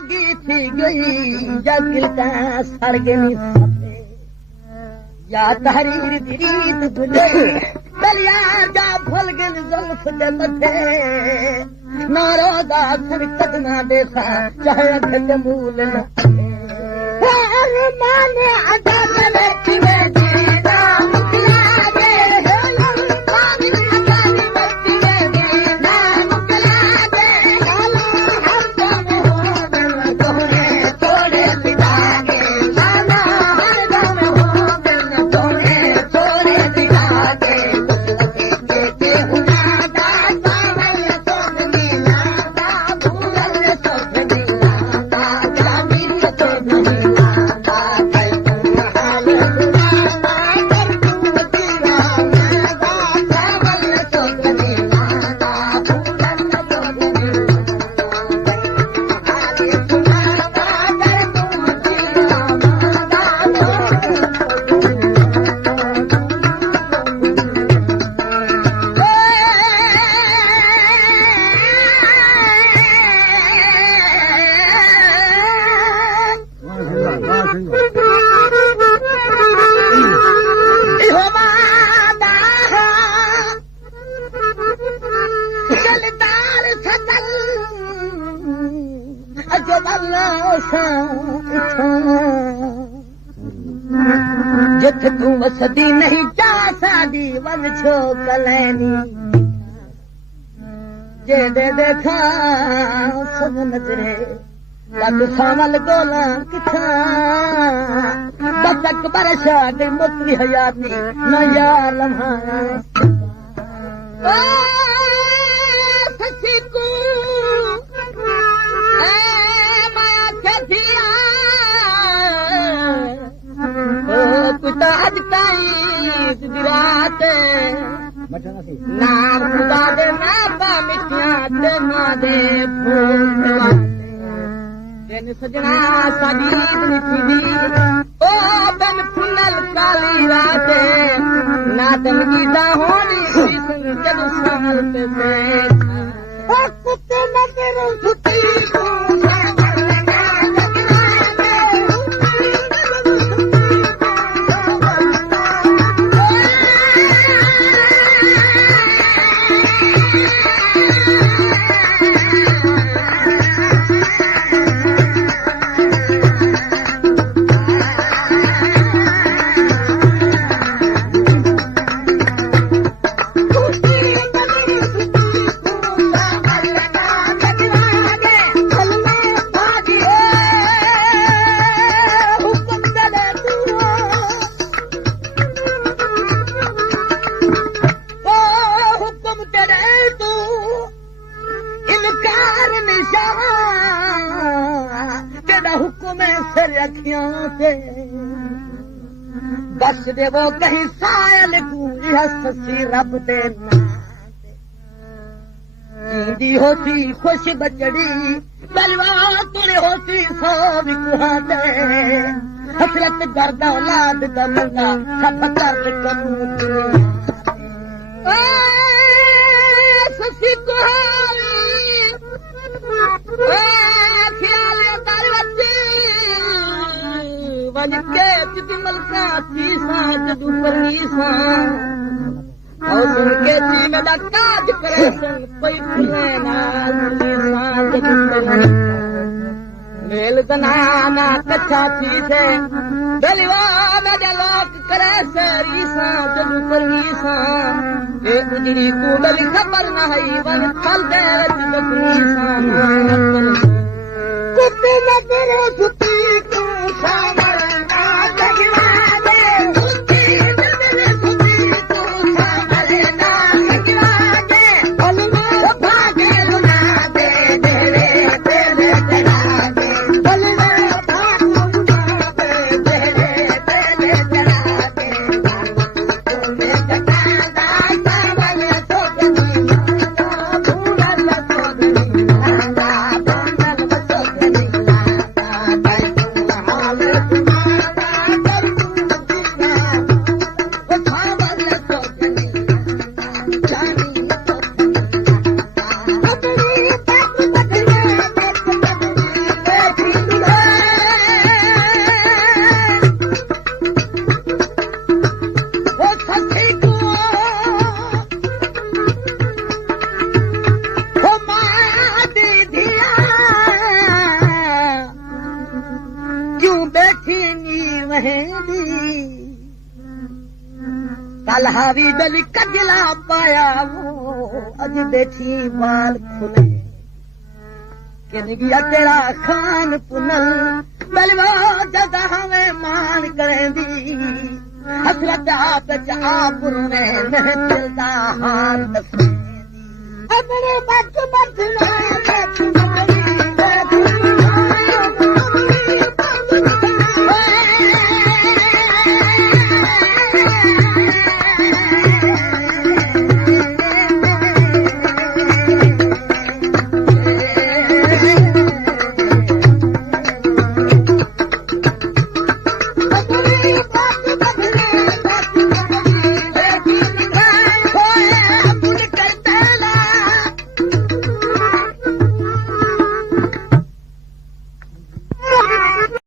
थी गई जगिल का सड़गनी या तहरीर दीद दुले दलिया जा फलगन जुल्फ दे मथे नारो दा सर कदना देखा चाहे घट मूल न माने अदा लेती में जीना मुकला दे माने अदा लेती में जीना मुकला दे हम तोड़े तोड़े दिलागे माना हर दम हो तोड़े तोड़े दिलागे के हुना दा सावल सोच नीला दा भूल सोच नीला दा जानी सोच नीला जिथ तूं वसदी नहीं जा सादी वन छो कलैनी जे दे देखा सब नजरे लग सावल गोला किथा बतक बरसा दे मोती हयाती न यार लम्हा सच्ची को आज ताईं रात नाम खुदा दे नापा मिठियां ते मादे फूल दिन सजना साडी मिठी दी ओ बन फुनल काली रात ना तन ईदा होनी सुन जद साल पे ओ कुत्ते नजर सुती को बस दे वो कहीं सायल को हंसी रब दे जींदी होती खुश बजड़ी बलवा तुले होती सो विकुहा दे हसरत गर्द औलाद का मुंगा सब दर्द कबूत ससी ख्याल दरवती वज के चित मलका तीसा जदू परनीसा और उनके जी में काज करे सन कोई फुले ना तीसा जदू परनीसा मेल दनाना कच्छा थी थे दलिवाना जलोक करे सरीसा जदू परनीसा ए उजड़ी तू दली खबर न है वन फल दे जदनीसा कुत्ते न करे सुती को सावर ना लगवा दे कुत्ते न करे सुती को सावर ना लगवा दे अलमा भागे लुना दे तेरे तेरे तेरा दे अलमा भागे लुना दे तेरे तेरे तेरा दे तुमने कटा दा सावर तो गनी ना भूल तो गनी ना रहेंदी कल हावी दली कजला पाया वो अज देखी बाल खुले किनगी अकेला खान पुनल बलवा जगह में मान करेंदी हसरत आप आप ने दिलदा हाल अपने बच बच